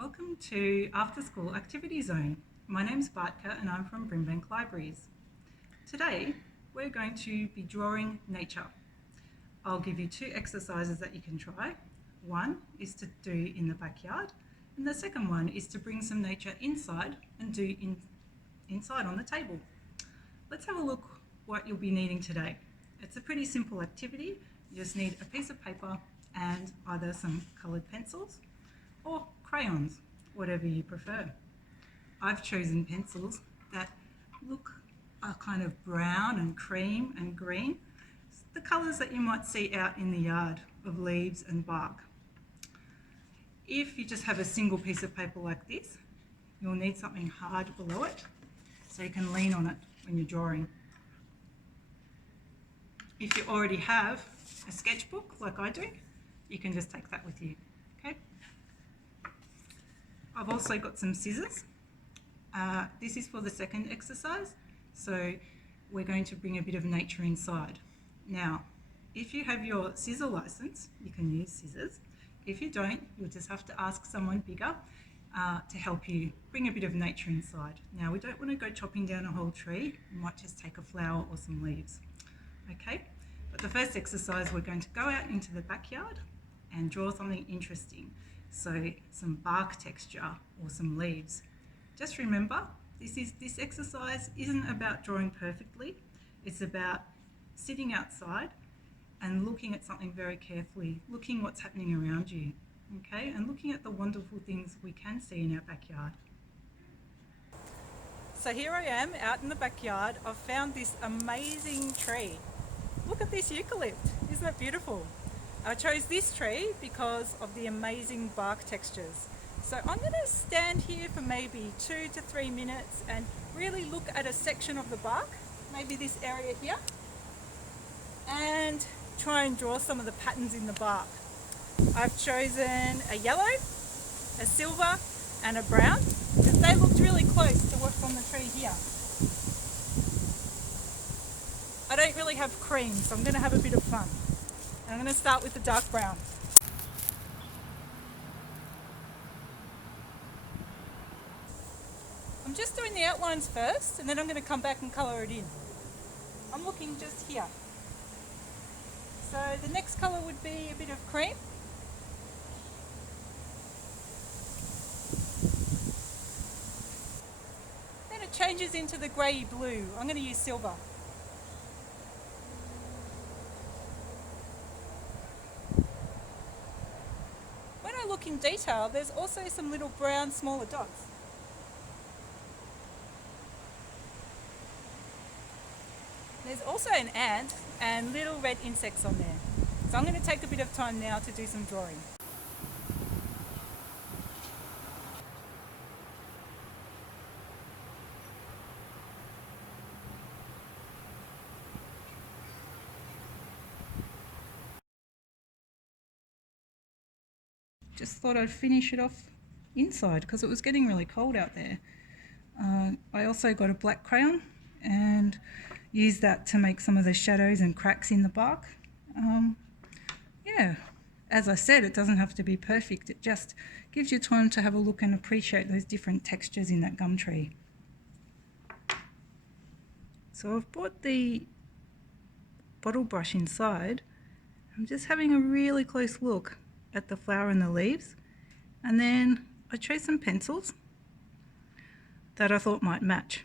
Welcome to After School Activity Zone. My name's Beatka and I'm from Brimbank Libraries. Today we're going to be drawing nature. I'll give you two exercises that you can try. One is to do in the backyard and the second one is to bring some nature inside and do inside on the table. Let's have a look what you'll be needing today. It's a pretty simple activity. You just need a piece of paper and either some coloured pencils or crayons, whatever you prefer. I've chosen pencils that look kind of brown and cream and green, the colours that you might see out in the yard of leaves and bark. If you just have a single piece of paper like this, you'll need something hard below it so you can lean on it when you're drawing. If you already have a sketchbook like I do, you can just take that with you. Okay? I've also got some scissors. This is for the second exercise, so we're going to bring a bit of nature inside. Now, if you have your scissor license, you can use scissors. If you don't, you'll just have to ask someone bigger to help you bring a bit of nature inside. Now, we don't want to go chopping down a whole tree. We might just take a flower or some leaves. Okay, but the first exercise, we're going to go out into the backyard and draw something interesting. So some bark texture or some leaves. Just remember, this exercise isn't about drawing perfectly. It's about sitting outside and looking at something very carefully, looking what's happening around you, okay? And looking at the wonderful things we can see in our backyard. So here I am out in the backyard. I've found this amazing tree. Look at this eucalypt, isn't it beautiful? I chose this tree because of the amazing bark textures. So I'm going to stand here for maybe 2 to 3 minutes and really look at a section of the bark, maybe this area here, and try and draw some of the patterns in the bark. I've chosen a yellow, a silver and a brown because they looked really close to what's on the tree here. I don't really have cream, so I'm going to have a bit of fun. I'm going to start with the dark brown. I'm just doing the outlines first and then I'm going to come back and colour it in. I'm looking just here. So the next colour would be a bit of cream. Then it changes into the grey blue. I'm going to use silver. Look in detail, there's also some little brown smaller dots. There's also an ant and little red insects on there. So I'm going to take a bit of time now to do some drawing. Just thought I'd finish it off inside because it was getting really cold out there. I also got a black crayon and used that to make some of the shadows and cracks in the bark. Yeah, as I said, it doesn't have to be perfect. It just gives you time to have a look and appreciate those different textures in that gum tree. So I've brought the bottle brush inside. I'm just having a really close look at the flower and the leaves, and then I chose some pencils that I thought might match.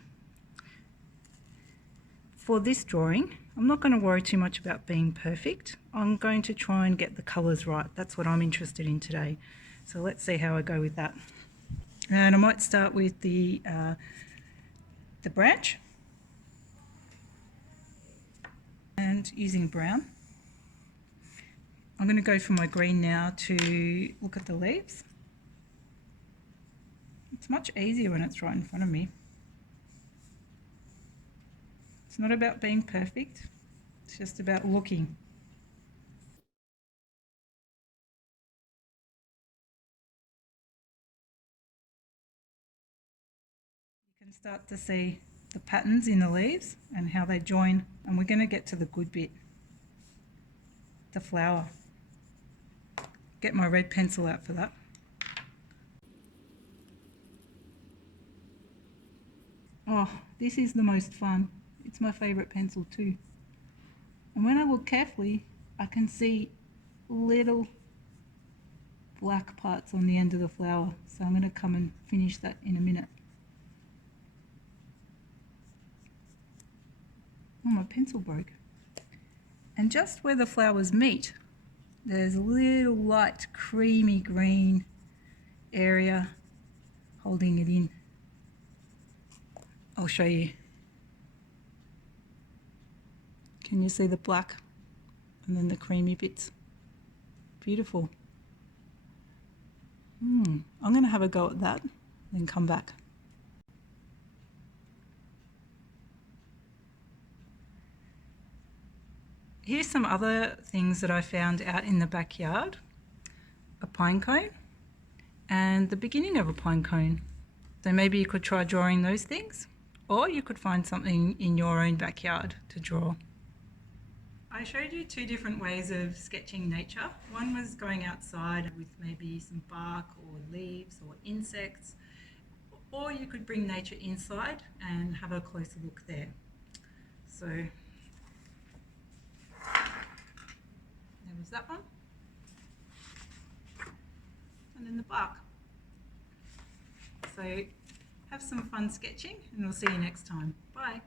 For this drawing, I'm not going to worry too much about being perfect. I'm going to try and get the colours right. That's what I'm interested in today. So let's see how I go with that. And I might start with the branch and using brown. I'm going to go for my green now to look at the leaves. It's much easier when it's right in front of me. It's not about being perfect, it's just about looking. You can start to see the patterns in the leaves and how they join, and we're going to get to the good bit, the flower. Get my red pencil out for that. Oh, this is the most fun. It's my favourite pencil too. And when I look carefully, I can see little black parts on the end of the flower. So I'm going to come and finish that in a minute. Oh, my pencil broke. And just where the flowers meet, there's a little light creamy green area holding it in. I'll show you. Can you see the black and then the creamy bits? Beautiful. I'm going to have a go at that, then come back. Here's some other things that I found out in the backyard. A pine cone and the beginning of a pine cone. So maybe you could try drawing those things, or you could find something in your own backyard to draw. I showed you two different ways of sketching nature. One was going outside with maybe some bark or leaves or insects, or you could bring nature inside and have a closer look there. So there was that one. And then the bark. So have some fun sketching and we'll see you next time. Bye.